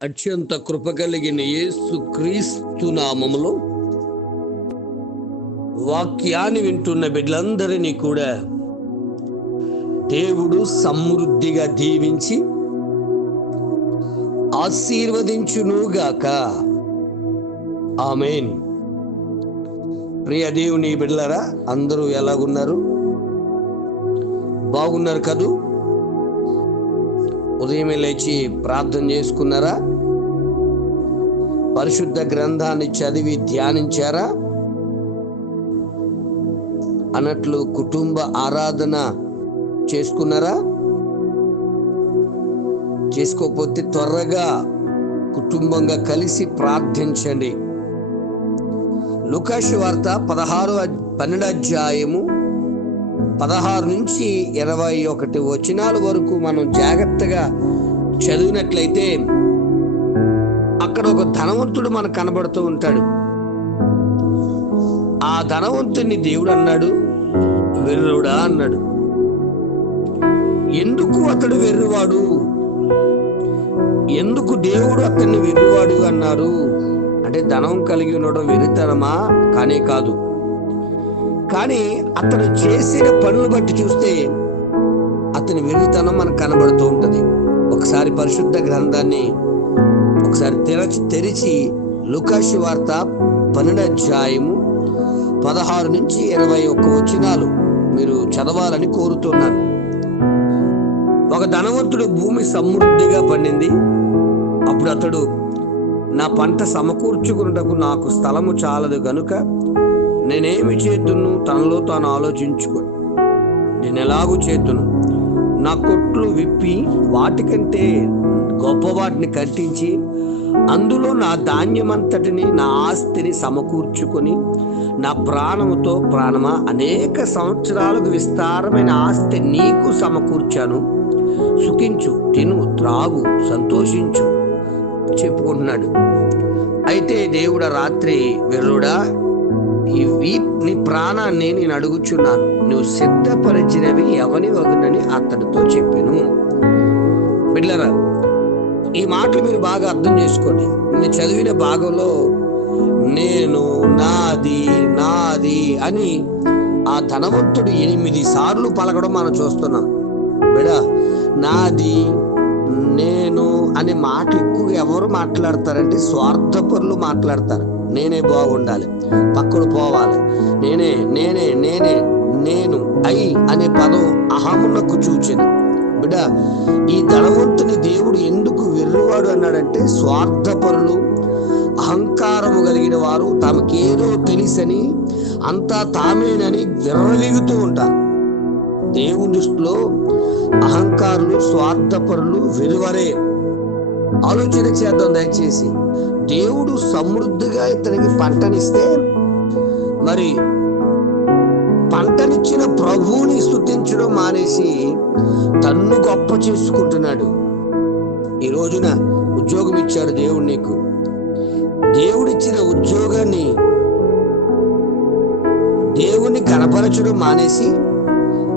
అత్యంత కృప కలిగిన యేసు క్రీస్తు నామములో వాక్యాన్ని వింటున్న బిడ్డలందరినీ కూడా దేవుడు సమృద్ధిగా దీవించి ఆశీర్వదించునుగాక. ఆమేన్. ప్రియ దేవుని బిడ్డలారా, అందరూ ఎలాగున్నారు? బాగున్నారు కదూ? ఉదయమే లేచి ప్రార్థన చేసుకున్నారా? పరిశుద్ధ గ్రంథాన్ని చదివి ధ్యానించారా? అన్నట్లు కుటుంబ ఆరాధన చేసుకున్నారా? చేసుకోకపోతే త్వరగా కుటుంబంగా కలిసి ప్రార్థించండి. లూకా సువార్త 12 అధ్యాయము 16 నుంచి 21 వచనాల వరకు మనం జాగ్రత్తగా చదివినట్లయితే అక్కడ ఒక ధనవంతుడు మనకు కనబడుతూ ఉంటాడు. ఆ ధనవంతుని దేవుడు అన్నాడు, వెర్రుడా అన్నాడు. ఎందుకు అతడు వెర్రివాడు? ఎందుకు దేవుడు అతన్ని వెర్రివాడు అన్నారు అంటే ధనం కలిగి ఉండడం వెర్రితనమా? కానే కాదు. కానీ అతను చేసిన పనులు బట్టి చూస్తే అతని వెర్రితనం మనకు కనబడుతూ ఉంటది. ఒకసారి పరిశుద్ధ గ్రంథాన్ని ఒకసారి తెరిచి లూకా సువార్త 12 అధ్యాయము 16 నుంచి 21 వచనాలు మీరు చదవాలని కోరుతున్నాను. ఒక ధనవంతుడు భూమి సమృద్ధిగా పండింది. అప్పుడు అతడు, నా పంట సమకూర్చుకున్నటకు నాకు స్థలము చాలదు గనుక నేనేమి చేతును తనలో తాను ఆలోచించుకొని, నేను ఎలాగూ చేతును, నా కొట్లు విప్పి వాటికంటే గొప్ప వాటిని కట్టించి అందులో నా ధాన్యమంతటిని, నా ఆస్తిని సమకూర్చుకొని, నా ప్రాణముతో ప్రాణమా, అనేక సంవత్సరాలకు విస్తారమైన ఆస్తి నీకు సమకూర్చాను, సుఖించు, తిను, త్రాగు, సంతోషించు చెప్పుకుంటున్నాడు. అయితే దేవుడు రాత్రి, వెర్రుడా, నీ ప్రాణాన్ని నేను అడుగుచున్నాను, నువ్వు సిద్ధపరిచినవి ఎవని వగునని అతడితో చెప్పాను. బిడ్డలారా, ఈ మాటలు మీరు బాగా అర్థం చేసుకోండి. నేను చదివిన భాగంలో నేను, నాది, నాది అని ఆ ధనవంతుడు 8 సార్లు పలకడం మనం చూస్తున్నాం. బిడ్డ, నాది, నేను అనే మాట ఎక్కువగా ఎవరు మాట్లాడతారంటే స్వార్థపరులు మాట్లాడతారు. నేనే బాగుండాలి, పక్కడు పోవాలి, నేనే నేనే నేనే నేను అయి అనే పదం అహమునకు చూచిన. బిడ్డ, ఈ ధనవంతుని దేవుడు ఎందుకు వెర్రివాడు అన్నాడంటే స్వార్థపరులు, అహంకారము కలిగిన వారు, తమకేదో తెలుసని, అంతా తామేనని విర్రవీగుతూ ఉంటారు. దేవుని దృష్టిలో అహంకారులు, స్వార్థపరులు వెలువరే. ఆలోచన చేద్దాం దయచేసి. దేవుడు సమృద్ధిగా ఇతనికి పంటనిస్తే మరి పంటనిచ్చిన ప్రభువుని స్తుతించడం మానేసి తన్ను గొప్ప చేసుకుంటున్నాడు. ఈ రోజున ఉద్యోగం ఇచ్చాడు దేవుడు నీకు. దేవుడిచ్చిన ఉద్యోగాన్ని దేవుని కనపరచడం మానేసి,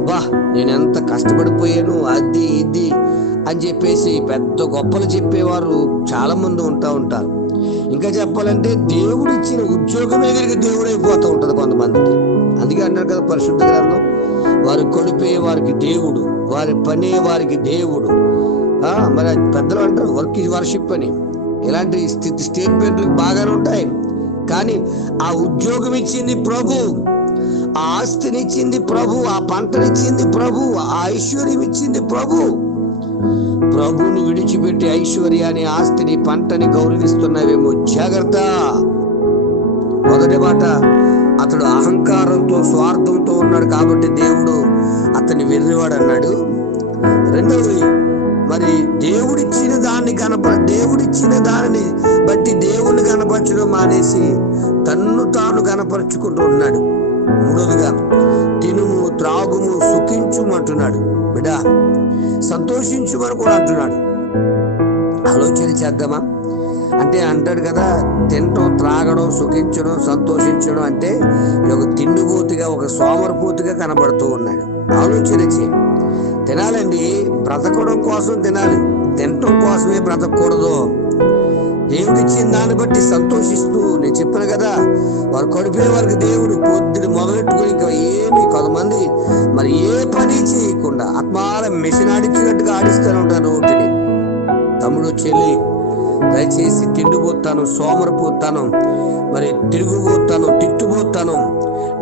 అబ్బా నేనెంత కష్టపడిపోయాను, అది ఇది అని చెప్పేసి పెద్ద గొప్పలు చెప్పేవారు చాలా మంది ఉంటారు. ఇంకా చెప్పాలంటే దేవుడిచ్చిన ఉద్యోగం ఎదురుగా దేవుడు అయిపోతూ ఉంటది కొంతమందికి. అందుకే అంటారు కదా పరిశుద్ధ గ్రంథం, వారి కొడిపే వారికి దేవుడు, వారి పనే వారికి దేవుడు. మరి పెద్దలు అంటారు వర్క్ ఈజ్ వర్షిప్ అని. ఇలాంటి స్టేట్మెంట్లు బాగానే ఉంటాయి. కానీ ఆ ఉద్యోగం ఇచ్చింది ప్రభు, ఆ ఆస్తినిచ్చింది ప్రభు, ఆ పంటనిచ్చింది ప్రభు, ఆ ఐశ్వర్యం ఇచ్చింది ప్రభు. ప్రభుని విడిచిపెట్టి ఐశ్వర్యాన్ని, ఆస్తిని, పంటని గౌరవిస్తున్నావేమో జాగ్రత్త. మొదటి మాట, అతడు అహంకారంతో, స్వార్థంతో ఉన్నాడు కాబట్టి దేవుడు అతన్ని వెర్రివాడు అన్నాడు. రెండవది, మరి దేవుడిచ్చిన దానిని బట్టి దేవుణ్ణి కనపరచడం మానేసి తన్ను తాను కనపరుచుకుంటూ ఉన్నాడు. మూడవదిగా, తినుము, త్రాగుము, సుఖించుమంటున్నాడు. బిడ్డ, సంతోషించుమని కూడా అంటున్నాడు. ఆలోచన చేద్దామా? అంటే అంటాడు కదా, తినటం, త్రాగడం, సుఖించడం, సంతోషించడం అంటే ఒక తిండిపోతుగా, ఒక సోమరిపోతుగా కనబడుతూ ఉన్నాడు. ఆలోచన చేయి. తినాలండి, బ్రతకడం కోసం తినాలి. తినటం కోసమే బ్రతకూడదు. దేవుడిచ్చిన దాన్ని బట్టి సంతోషిస్తూ, నేను చెప్పాను కదా, వారు కడుపే వారికి దేవుడు పొద్దుడు మొదలెట్టుకుని ఇంకా ఏమి కొంతమంది మరి ఏ పని చేయకుండా ఆత్మాల మెషిన్ ఆడించినట్టుగా ఆడిస్తూనే ఉంటాను ఒకటిని. తమ్ముడు చెల్లి, దయచేసి తిండిపోతాను, సోమరిపోతాను, మరి తిరుగుపోతాను, తిట్టుపోతాను,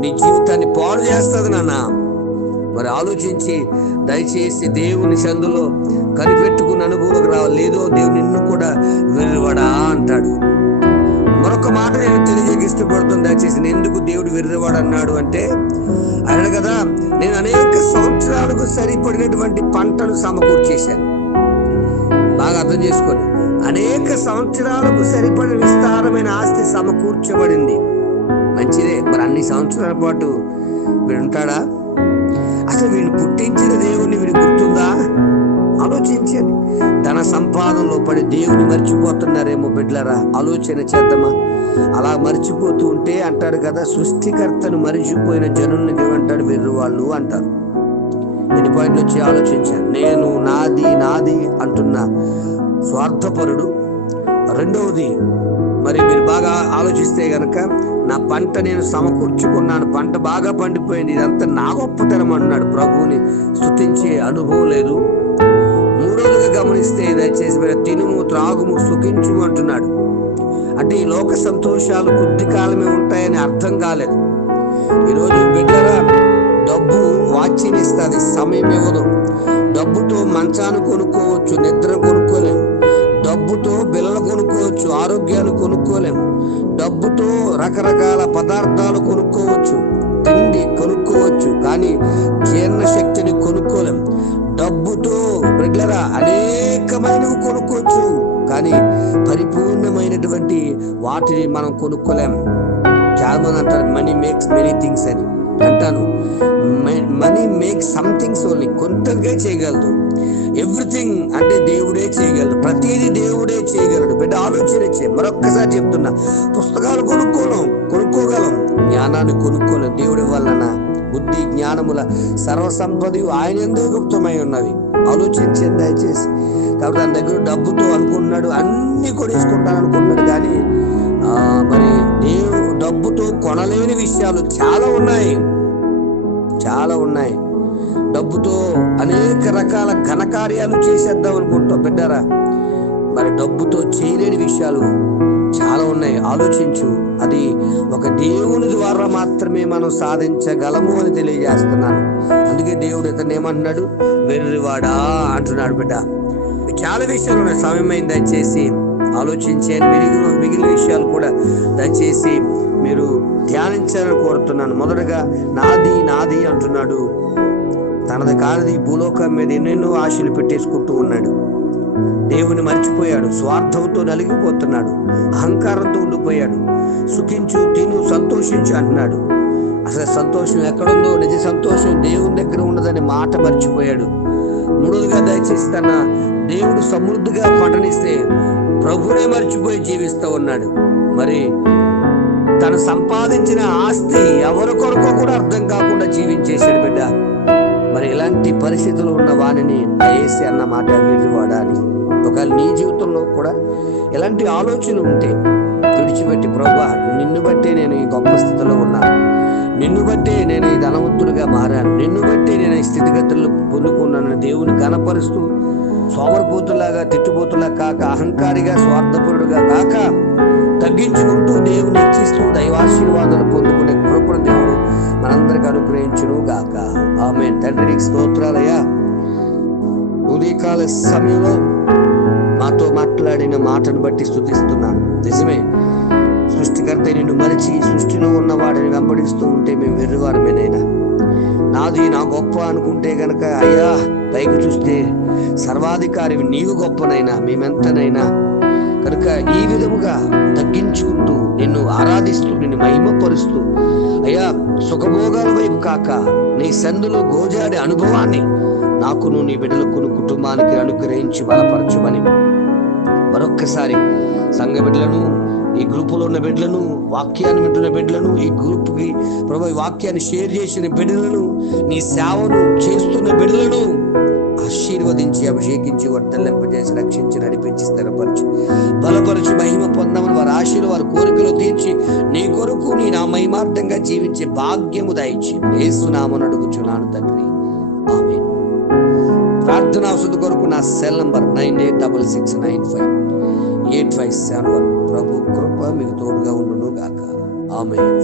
నీ జీవితాన్ని పాడు చేస్తుంది నాన్న. మరి ఆలోచించి దయచేసి దేవుని సందులో కనిపెట్టుకుని అనుభవంలోకి రావాలి. లేదో దేవుడు నిన్ను కూడా వెర్రివాడా అంటాడు. మరొక మాట నేను తెలియజేకి ఇష్టపడుతుంది. దయచేసి ఎందుకు దేవుడు వెర్రివాడు అన్నాడు అంటే, అన్నాడు కదా, నేను అనేక సంవత్సరాలకు సరిపడినటువంటి పంటను సమకూర్చేశాను. బాగా అర్థం చేసుకోండి, అనేక సంవత్సరాలకు సరిపడిన విస్తారమైన ఆస్తి సమకూర్చబడింది. మంచిదే. మరి అన్ని సంవత్సరాల పాటు వీడు ఉంటాడా? అసలు వీడిని పుట్టించిన దేవుణ్ణి వీడు గుర్తుందా? ఆలోచించండి. ధన సంపాదనలో పడి దేవుని మర్చిపోతున్నారేమో బిడ్డలారా, ఆలోచన చేద్దామా? అలా మర్చిపోతూ ఉంటే అంటాడు కదా, సృష్టికర్తను మరిచిపోయిన జనుల్ని దేవుడు అంటాడు వెర్రివాళ్ళు అంటారు. ఎన్ని పాయింట్లు వచ్చి ఆలోచించాను. నేను నాది నాది అంటున్న స్వార్థపరుడు. రెండవది, మరి మీరు బాగా ఆలోచిస్తే గనక, నా పంట నేను సమకూర్చుకున్నాను, పంట బాగా పండిపోయింది, ఇదంతా నా గొప్పతనం అన్నాడు. ప్రభువుని స్తుతించే అనుభవం లేదు. మూడోదిగా గమనిస్తే, దయచేసి మీరు తినుము, త్రాగుము, సుఖించుము అంటున్నాడు. అంటే ఈ లోక సంతోషాలు కొద్ది కాలమే ఉంటాయని అర్థం కాలేదు. ఈరోజు బిడ్డరా, డబ్బు వాచ్యం ఇస్తుంది, సమయం ఇవ్వదు. డబ్బుతో మంచాన్ని కొనుక్కోవచ్చు, నిద్ర కొనుక్కోలేము. డబ్బుతో బిల్లలు కొనుక్కోవచ్చు, ఆరోగ్యాన్ని కొనుక్కోలేము. డబ్బుతో రకరకాల పదార్థాలు కొనుక్కోవచ్చు, తిండి కొనుక్కోవచ్చు, కానీ జీర్ణ శక్తిని కొనుక్కోలేం. డబ్బుతో రెగ్యులర్ అనేకమైనవి కొనుక్కోవచ్చు, కానీ పరిపూర్ణమైనటువంటి వాటిని మనం కొనుక్కోలేం. చాలా మంది అంటారు మనీ మేక్స్ మెనీ థింగ్స్ అని. అంటాను, money makes some things only. కొంతగా చేయగలదు. ఎవ్రీథింగ్ అంటే దేవుడే చేయగలడు. ప్రతిదీ దేవుడే చేయగలడు. బిడ్డ ఆలోచన ఇచ్చే మరొక్కసారి చెప్తున్నా, పుస్తకాలు కొనుక్కోగలం, జ్ఞానాన్ని కొనుక్కోలేం. దేవుడి వలన బుద్ధి జ్ఞానముల సర్వసంపద ఆయన ఎంతో గుప్తమై ఉన్నవి. ఆలోచించండి దయచేసి. కాబట్టి తన దగ్గర డబ్బుతో అనుకుంటున్నాడు, అన్ని కొనేసుకుంటాను అనుకుంటున్నాడు, కానీ మరి దేవుడు డబ్బుతో కొనలేని విషయాలు చాలా ఉన్నాయి. డబ్బుతో అనేక రకాల ఘనకార్యాలు చేసేద్దాం అనుకుంటాం బిడ్డరా. మరి డబ్బుతో చేయలేని విషయాలు చాలా ఉన్నాయి. ఆలోచించు. అది ఒక దేవుని ద్వారా మాత్రమే మనం సాధించగలము అని తెలియజేస్తున్నాను. అందుకే దేవుడు ఇతను ఏమంటున్నాడు, వెర్రివాడా అంటున్నాడు. బిడ్డ, చాలా విషయాలు ఉన్నాయి. సమయమైంది, దయచేసి ఆలోచించే మిగిలిన విషయాలు కూడా దయచేసి మీరు ధ్యానించాలని కోరుతున్నాను. మొదటగా నాది నాది అంటున్నాడు. తనది కానిది భూలోకం మీద ఎన్నెన్నో ఆశలు పెట్టేసుకుంటూ ఉన్నాడు. దేవుని మర్చిపోయాడు, స్వార్థంతో నలిగిపోతున్నాడు, అహంకారంతో ఉండిపోయాడు. సుఖించు, తిను, సంతోషించు అంటున్నాడు. అసలు సంతోషం ఎక్కడుందో, నిజ సంతోషం దేవుని దగ్గర ఉన్నదని మాట మర్చిపోయాడు. మూడోదిగా దయచేసి తన దేవుడు సమృద్ధిగా పంటనిస్తే ప్రభునే మర్చిపోయి జీవిస్తూ ఉన్నాడు. మరి తను సంపాదించిన ఆస్తి ఎవరి కొరకో కూడా అర్థం కాకుండా జీవించేశాడు బిడ్డ. మరి ఇలాంటి పరిస్థితులు ఉన్న వాణిని దయచేసి అన్న మాట వెర్రివాడా అని. ఒకవేళ నీ జీవితంలో కూడా ఎలాంటి ఆలోచనలు ఉంటే విడిచిపెట్టి, ప్రభువా నిన్ను బట్టే నేను ఈ గొప్ప స్థితిలో ఉన్నాను, నిన్ను బట్టే నేను ఈ ధనవంతుడిగా మారాను, నిన్ను బట్టే నేను ఈ స్థితిగతులు పొందుకున్నాను దేవుని కనపరుస్తూ, సోమరిపోతులాగా తిట్టుపోతులా కాక, అహంకారిగా స్వార్థపరుడుగా కాక, తగ్గించుకుంటూ దేవుని ఇచ్చిస్తూ దైవాశీర్వాదాలు పొందుకునే కృపను దేవుడు మనందరికి అనుగ్రహించును గాక. ఆమేన్. తండ్రి నీకు స్తోత్రాలయ్యా. ఉదయకాల సమయంలో మాతో మాట్లాడిన మాటను బట్టి స్తుతిస్తున్నాను. నిజమే, సృష్టికర్త నిన్ను మరిచి సృష్టిలో ఉన్న వాడిని వెంబడిస్తూ ఉంటే మేము వెర్రివారమేనైనా. నాది నా గొప్ప అనుకుంటే గనక, అయ్యా పైకి చూస్తే సర్వాధికారి నీవు గొప్పనైనా, మేమెంతనైనా. కనుక ఈ విధముగా తగ్గించుకుంటూ నిన్ను ఆరాధిస్తూ నిన్ను మహిమపరుస్తూ, అయ్యా సుఖభోగాల వైపు కాక నీ సందులో గోజాడే అనుభవాన్ని నాకును నీ బిడ్డలకును కుటుంబానికి అనుగ్రహించి బలపరచుమని మరొక్కసారి సంఘ బిడ్డలను, ఈ గ్రూపులో ఉన్న బిడ్డలను, వాక్యాన్ని వింటున్న బిడ్డలను, ఈ గ్రూప్కి ప్రభు వాక్యాన్ని షేర్ చేసిన బిడ్డలను, నీ సేవను చేస్తున్న బిడ్డలను ఆశీర్వదించి అభిషేకించి వర్ధలింపజేసి రక్షించి నడిపించి స్థిరపరచు బలపరచు మహిమ పొందమని వారి ఆశలు వారి కోరికలు తీర్చి నీ కొరకు నీ నా మహిమార్థంగా జీవించే భాగ్యము దయచి యేసు నామమున అడుగుచున్నాను తండ్రి, ఆమేన్. ప్రార్థనా అవసరం కొరకు నా సెల్ నంబర్ 9866958571. ప్రభు కృప మీకు తోడుగా ఉండును గాక. ఆమేన్.